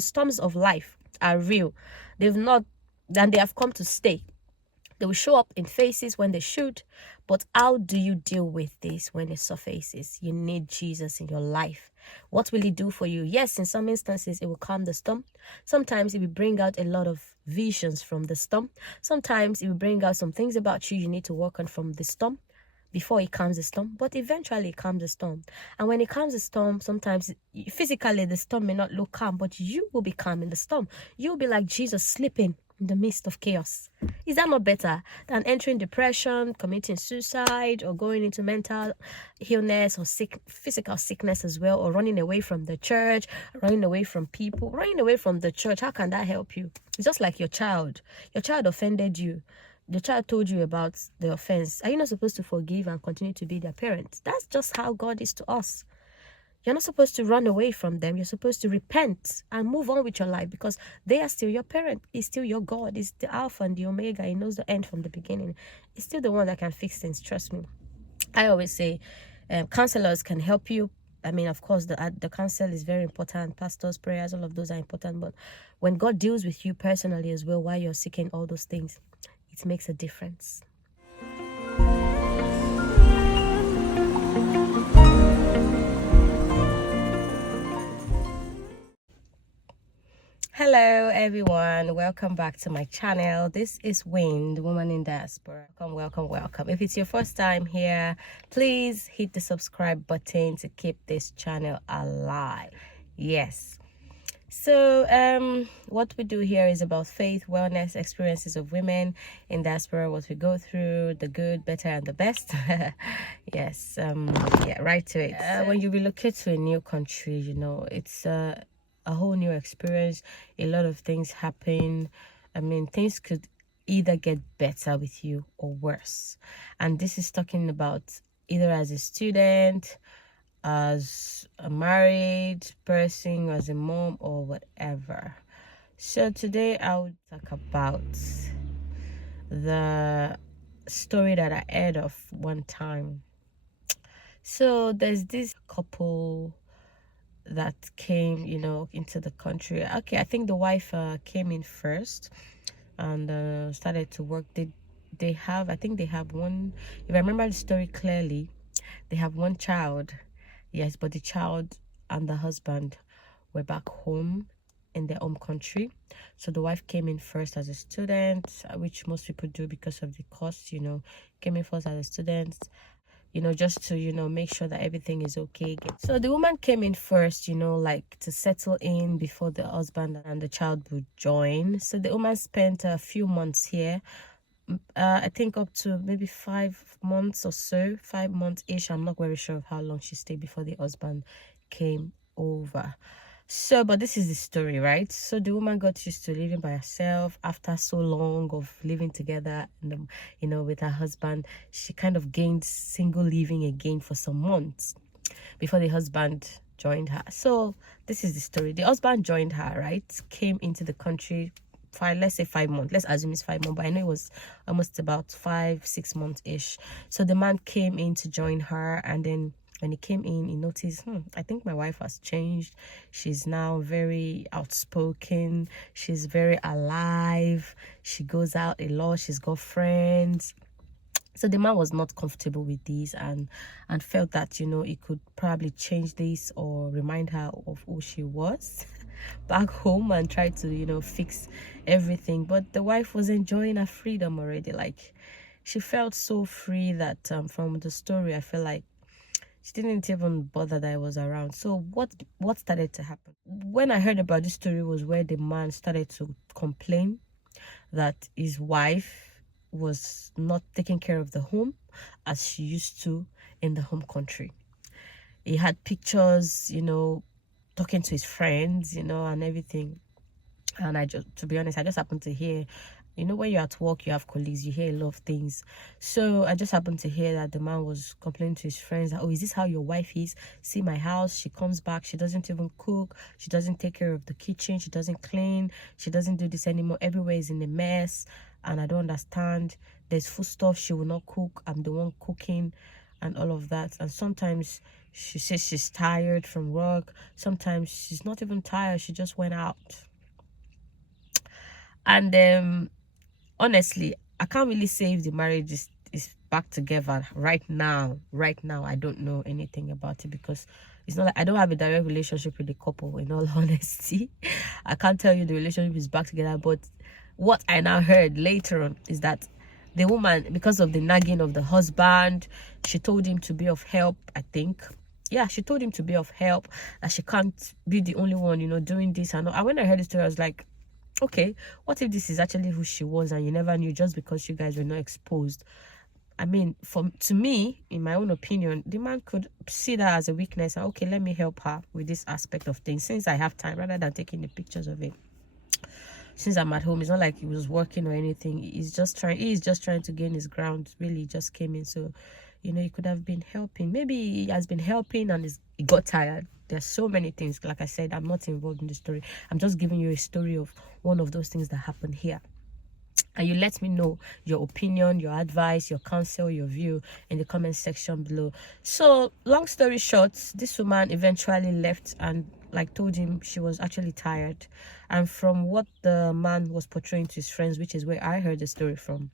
Storms of life are real. They've not, and they have come to stay. They will show up in phases when they should. But how do you deal with this when it surfaces? You need Jesus in your life. What will he do for you? Yes, in some instances, it will calm the storm. Sometimes it will bring out a lot of visions from the storm. Sometimes it will bring out some things about you need to work on from the storm before it calms the storm. But eventually it calms the storm. And when it calms the storm, sometimes physically the storm may not look calm, but you will be calm in the storm. You'll be like Jesus, sleeping in the midst of chaos. Is that not better than entering depression, committing suicide, or going into mental illness or physical sickness as well, or running away from the church, running away from people, running away from the church? How can that help you? It's just like your child. Your child offended you. The child told you about the offense. Are you not supposed to forgive and continue to be their parent? That's just how God is to us. You're not supposed to run away from them. You're supposed to repent and move on with your life, because they are still your parent. He's still your God. He's the Alpha and the Omega. He knows the end from the beginning. He's still the one that can fix things. Trust me. I always say counselors can help you. I mean, of course, the counsel is very important. Pastors, prayers, all of those are important. But when God deals with you personally as well, while you're seeking all those things, it makes a difference. Hello everyone, welcome back to my channel. This is WinD, Woman in Diaspora. Welcome. If it's your first time here, please hit the subscribe button to keep this channel alive. Yes. So what we do here is about faith, wellness, experiences of women in diaspora, what we go through, the good, better, and the best. Yes. Yeah, right to it. When you relocate to a new country, you know, it's a whole new experience. A lot of things happen. I mean, things could either get better with you or worse. And this is talking about either as a student, as a married person, as a mom, or whatever. So today I would talk about the story that I heard of one time. So there's this couple that came, you know, into the country. Okay, I think the wife came in first and started to work. They have, I think they have one, if I remember the story clearly, they have one child. Yes, but the child and the husband were back home in their home country. So the wife came in first as a student, which most people do because of the cost, you know, came in first as a student, you know, just to, you know, make sure that everything is okay. So the woman came in first, you know, like to settle in before the husband and the child would join. So the woman spent a few months here. I think up to maybe 5 months or so, 5 months ish. I'm not very sure of how long she stayed before the husband came over. So, but this is the story, right? So the woman got used to living by herself after so long of living together, and you know, with her husband. She kind of gained single living again for some months before the husband joined her. So this is the story. The husband joined her, right? Came into the country for, let's say, 5 months. Let's assume it's 5 months, but I know it was almost about 5-6 months ish. So the man came in to join her, and then when he came in, he noticed, I think my wife has changed. She's now very outspoken. She's very alive. She goes out a lot. She's got friends. So the man was not comfortable with this and felt that, you know, he could probably change this or remind her of who she was back home and try to, you know, fix everything. But the wife was enjoying her freedom already. Like, she felt so free that from the story, I feel like she didn't even bother that I was around. So what started to happen? When I heard about this story was where the man started to complain that his wife was not taking care of the home as she used to in the home country. He had pictures, you know, talking to his friends, you know, and everything. And I just, to be honest, I just happened to hear, you know, when you're at work, you have colleagues, you hear a lot of things. So I just happened to hear that the man was complaining to his friends that, oh, is this how your wife is? See my house, she comes back, she doesn't even cook, she doesn't take care of the kitchen, she doesn't clean, she doesn't do this anymore, everywhere is in a mess, and I don't understand. There's food stuff she will not cook, I'm the one cooking. and all of that. And sometimes she says she's tired from work. Sometimes she's not even tired, she just went out. And honestly, I can't really say if the marriage is back together right now. I don't know anything about it, because it's not like I don't have a direct relationship with the couple, in all honesty. I can't tell you the relationship is back together, but what I now heard later on is that the woman, because of the nagging of the husband, she told him to be of help, I think. Yeah, she told him to be of help, that she can't be the only one, doing this. And when I heard the story, I was like, okay, what if this is actually who she was and you never knew just because you guys were not exposed? I mean, to me, in my own opinion, the man could see that as a weakness and, okay, let me help her with this aspect of things since I have time, rather than taking the pictures of it. Since I'm at home, it's not like he was working or anything. He's just trying to gain his ground. Really, he just came in. So, he could have been helping. Maybe he has been helping and he got tired. There's so many things. Like I said, I'm not involved in the story. I'm just giving you a story of one of those things that happened here. And you let me know your opinion, your advice, your counsel, your view in the comment section below. So, long story short, this woman eventually left and told him she was actually tired. And from what the man was portraying to his friends, which is where I heard the story from,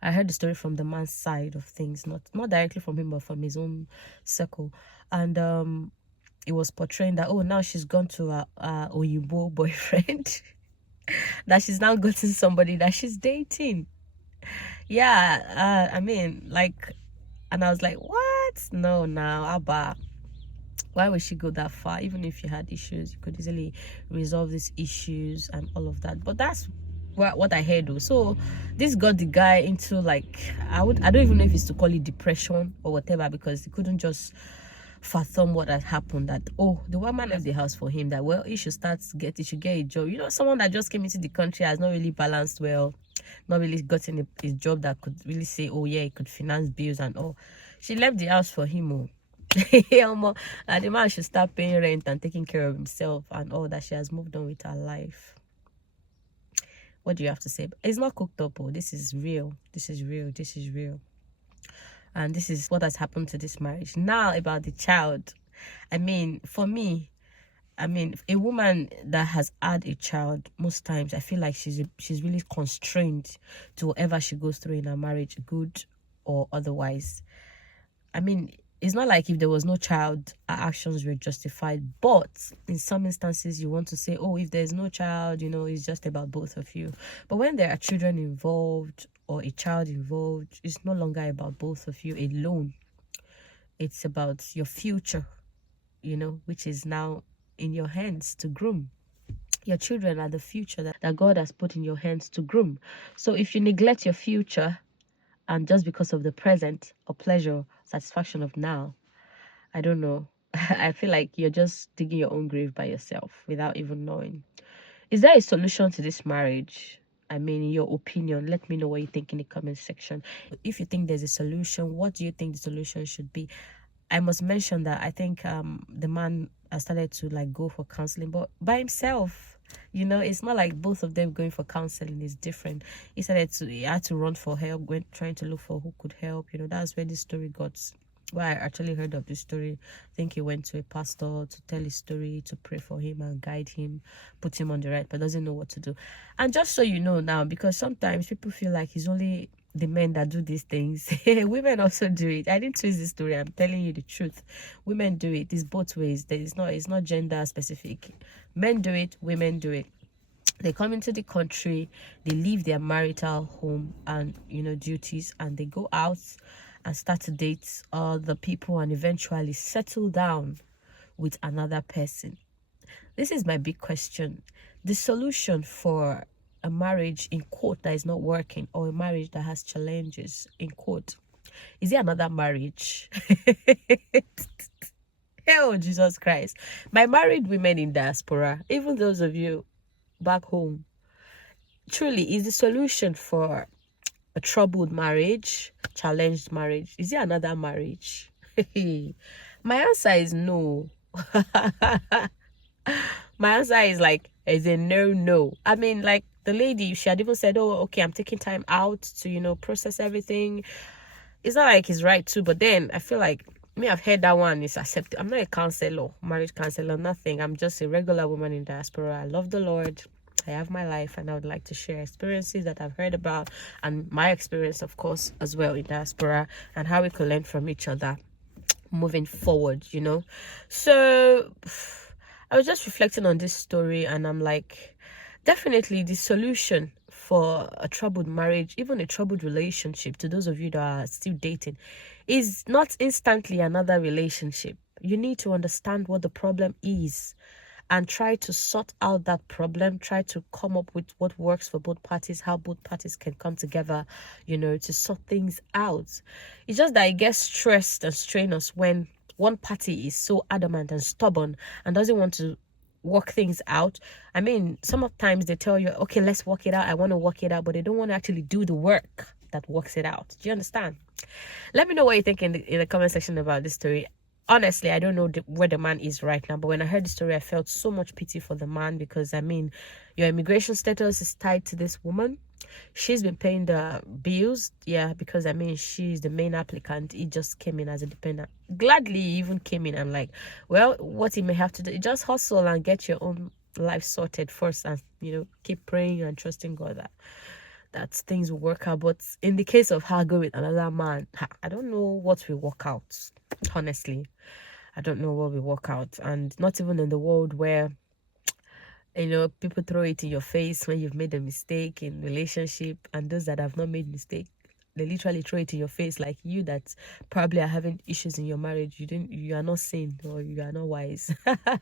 I heard the story from the man's side of things, not directly from him, but from his own circle. And it was portraying that, oh, now she's gone to a Oyibo boyfriend. That she's now gotten somebody that she's dating. Yeah, I mean, and I was like, what? No, now, Abba, why would she go that far? Even if you had issues, you could easily resolve these issues and all of that. But that's what I heard though. So this got the guy into I don't even know if it's to call it depression or whatever, because he couldn't just fathom what had happened, that the woman left the house for him, that he should get a job. Someone that just came into the country has not really balanced well, not really gotten a job that could really say, oh yeah, he could finance bills and all. She left the house for him. And the man should start paying rent and taking care of himself and all that. She has moved on with her life. What do you have to say? It's not cooked up. This is real. This is real. And this is what has happened to this marriage. Now, about the child. I mean, for me, a woman that has had a child, most times I feel like she's really constrained to whatever she goes through in her marriage, good or otherwise. I mean, it's not like if there was no child, our actions were justified. But in some instances, you want to say, oh, if there's no child, it's just about both of you. But when there are children involved or a child involved, it's no longer about both of you alone. It's about your future, which is now in your hands to groom. Your children are the future that God has put in your hands to groom. So if you neglect your future, and just because of the present or pleasure, satisfaction of now, I don't know. I feel like you're just digging your own grave by yourself without even knowing. Is there a solution to this marriage? I mean, in your opinion, let me know what you think in the comment section. If you think there's a solution, what do you think the solution should be? I must mention that I think the man has started to go for counseling, but by himself. It's not like both of them going for counseling is different. He had to run for help, trying to look for who could help. That's where this story got. Well, I actually heard of this story. I think he went to a pastor to tell his story, to pray for him and guide him, put him on the right, but doesn't know what to do. And just so you know now, because sometimes people feel like it's only the men that do these things. Women also do it. I didn't twist this story. I'm telling you the truth. Women do it. It's both ways. It's not gender specific. Men do it. Women do it. They come into the country. They leave their marital home and duties, and they go out and start to date other people and eventually settle down with another person. This is my big question. The solution for a marriage in quote that is not working, or a marriage that has challenges in quote, is it another marriage? Hell, Jesus Christ. My married women in diaspora, even those of you back home, truly, is the solution for a troubled marriage, challenged marriage, is it another marriage? My answer is no. My answer is a no. I mean, the lady, she had even said, oh, okay, I'm taking time out to process everything. it's not like he's right too, but then I feel like me, I've heard that one is accepted. I'm not a counselor, marriage counselor, nothing. I'm just a regular woman in diaspora. I love the Lord. I have my life, and I would like to share experiences that I've heard about, and my experience, of course, as well in diaspora, and how we could learn from each other moving forward, you know. So I was just reflecting on this story, and I'm like, definitely the solution for a troubled marriage, even a troubled relationship, to those of you that are still dating, is not instantly another relationship. You need to understand what the problem is and try to sort out that problem, try to come up with what works for both parties, how both parties can come together, you know, to sort things out. It's just that it gets stressed and strenuous when one party is so adamant and stubborn and doesn't want to work things out. I mean, sometimes they tell you, okay, let's work it out. I want to work it out, but they don't want to actually do the work that works it out. Do you understand? Let me know what you think in the comment section about this story. Honestly, I don't know where the man is right now, but when I heard the story, I felt so much pity for the man, because I mean, your immigration status is tied to this woman. She's been paying the bills, yeah, because I mean, she's the main applicant. He just came in as a dependent. Gladly, he even came in and like, well, what he may have to do, just hustle and get your own life sorted first, and you know, keep praying and trusting God that things will work out. But in the case of her going with another man, I don't know what will work out. Honestly, I don't know what will work out. And not even in the world where, you know, people throw it in your face when you've made a mistake in relationship, and those that have not made mistake, they literally throw it in your face, like you that probably are having issues in your marriage. You are not sane, or you are not wise.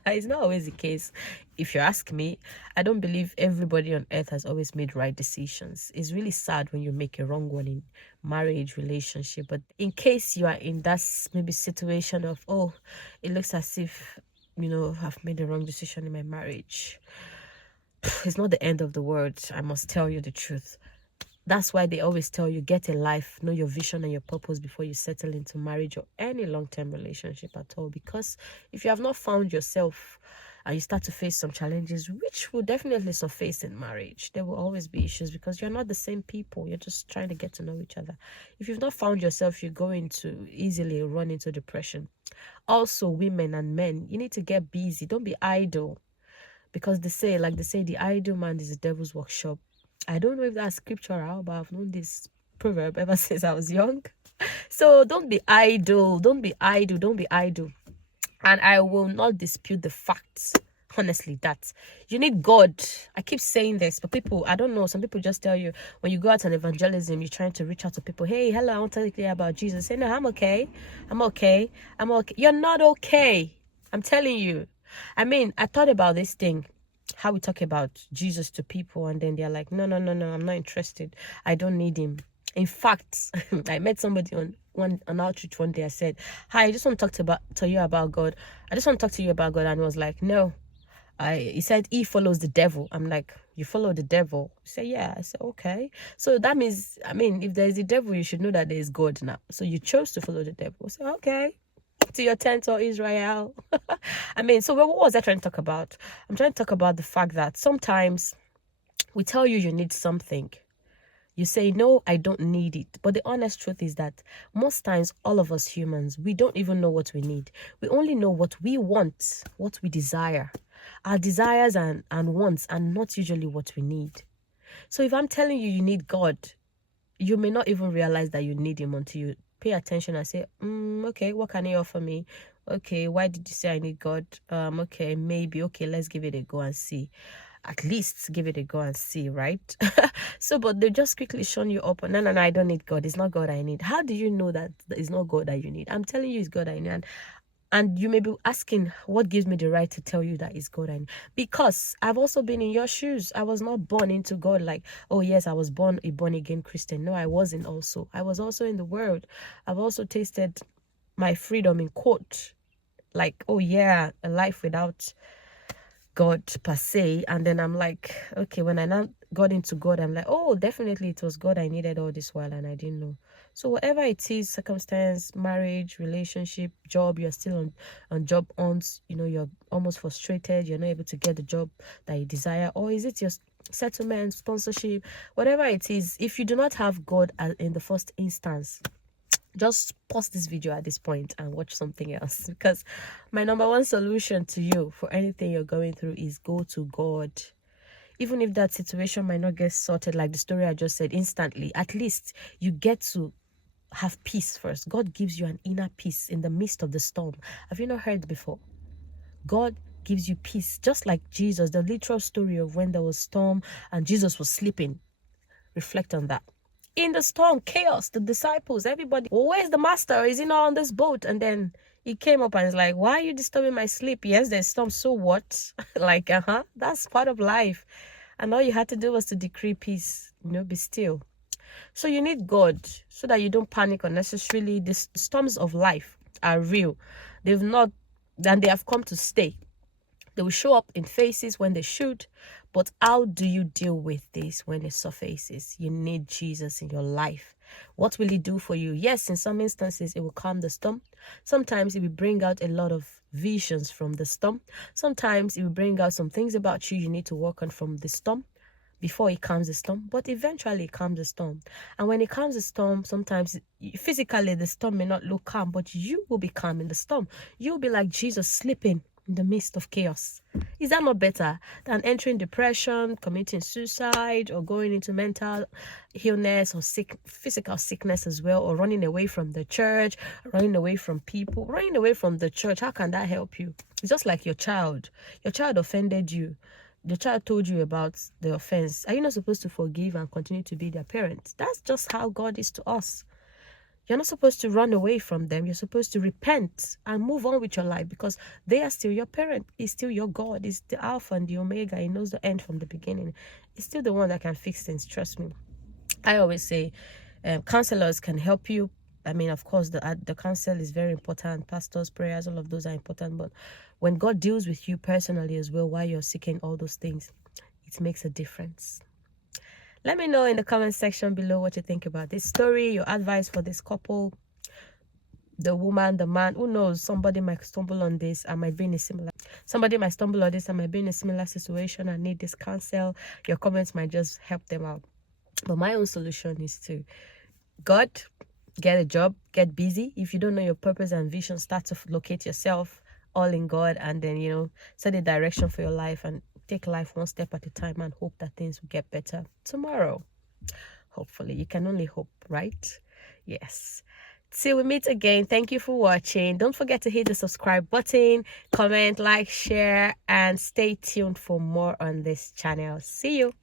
It's not always the case. If you ask me, I don't believe everybody on earth has always made right decisions. It's really sad when you make a wrong one in marriage, relationship. But in case you are in that maybe situation of, oh, it looks as if, you know, I've made a wrong decision in my marriage, it's not the end of the world. I must tell you the truth. That's why they always tell you, get a life, know your vision and your purpose before you settle into marriage or any long-term relationship at all. Because if you have not found yourself and you start to face some challenges, which will definitely surface in marriage, there will always be issues, because you're not the same people. You're just trying to get to know each other. If you've not found yourself, you're going to easily run into depression. Also, women and men, you need to get busy. Don't be idle. Because they say, the idle man is the devil's workshop. I don't know if that's scriptural, but I've known this proverb ever since I was young. So don't be idle. Don't be idle. Don't be idle. And I will not dispute the facts, honestly, that you need God. I keep saying this, but people, I don't know, some people just tell you, when you go out on evangelism, you're trying to reach out to people. Hey, hello, I want to tell you about Jesus. Say, no, I'm okay. I'm okay. I'm okay. You're not okay. I'm telling you. I mean, I thought about this thing, how we talk about Jesus to people, and then they're like, no, I'm not interested. I don't need him. In fact, I met somebody on outreach one day. I said, hi, I just want to talk to you about God. I just want to talk to you about God. And he was like, no. He said he follows the devil. I'm like, you follow the devil? He said, yeah. I said, okay. So that means, I mean, if there's a devil, you should know that there is God now. So you chose to follow the devil. I said, okay. To your tent, or Israel. I mean, so what was I trying to talk about? I'm trying to talk about the fact that sometimes we tell you need something. You say, no, I don't need it. But the honest truth is that most times, all of us humans, we don't even know what we need. We only know what we want, what we desire. Our desires and wants are not usually what we need. So if I'm telling you need God, you may not even realize that you need him until you pay attention and say, okay, what can he offer me? Okay, why did you say I need God? Okay, maybe. Okay, let's give it a go and see. At least give it a go and see, right? So, but they just quickly shun you up. No, I don't need God. It's not God I need. How do you know that it's not God that you need? I'm telling you it's God I need. And you may be asking, what gives me the right to tell you that it's God I need? Because I've also been in your shoes. I was not born into God like, oh yes, I was born a born-again Christian. No, I wasn't also. I was also in the world. I've also tasted my freedom in quote. Like, oh yeah, a life without God per se. And then I'm like, okay, when I now got into God, I'm like, oh, definitely it was God I needed all this while and I didn't know. So whatever it is, circumstance, marriage, relationship, job, you're still on job hunts, you know, you're almost frustrated, you're not able to get the job that you desire, or is it your settlement, sponsorship, whatever it is, if you do not have God in the first instance, just pause this video at this point and watch something else, because my number one solution to you for anything you're going through is go to God. Even if that situation might not get sorted, like the story I just said, instantly, at least you get to have peace first. God gives you an inner peace in the midst of the storm. Have you not heard before? God gives you peace, just like Jesus, the literal story of when there was storm and Jesus was sleeping. Reflect on that. In the storm, chaos, the disciples, everybody, well, where's the master? Is he not on this boat? And then he came up and is like, why are you disturbing my sleep? Yes, there's storm, so what? Like, that's part of life. And all you had to do was to decree peace, be still. So you need God so that you don't panic unnecessarily. The storms of life are real. They have come to stay. They will show up in phases when they should. But how do you deal with this when it surfaces? You need Jesus in your life. What will he do for you? Yes, in some instances, it will calm the storm. Sometimes it will bring out a lot of visions from the storm. Sometimes it will bring out some things about you need to work on from the storm before it calms the storm. But eventually it calms the storm. And when it calms the storm, sometimes physically the storm may not look calm, but you will be calm in the storm. You'll be like Jesus, sleeping in the midst of chaos. Is that not better than entering depression, committing suicide, or going into mental illness or physical sickness as well, or running away from the church, running away from people, running away from the church? How can that help you? It's just like your child. Your child offended you. The child told you about the offense. Are you not supposed to forgive and continue to be their parent? That's just how God is to us. You're not supposed to run away from them. You're supposed to repent and move on with your life, because they are still your parent. He's still your God. He's the Alpha and the Omega. He knows the end from the beginning. He's still the one that can fix things. Trust me. I always say counselors can help you. I mean, of course, the counsel is very important. Pastors, prayers, all of those are important. But when God deals with you personally as well, while you're seeking all those things, it makes a difference. Let me know in the comment section below what you think about this story, your advice for this couple, the woman, the man. Who knows? Somebody might stumble on this. Somebody might stumble on this and might be in a similar situation and need this counsel. Your comments might just help them out. But my own solution is to God, get a job, get busy. If you don't know your purpose and vision, start to locate yourself all in God, and then, set a direction for your life and take life one step at a time and hope that things will get better tomorrow. Hopefully. You can only hope, right? Yes. Till we meet again, thank you for watching. Don't forget to hit the subscribe button, comment, like, share, and stay tuned for more on this channel. See you.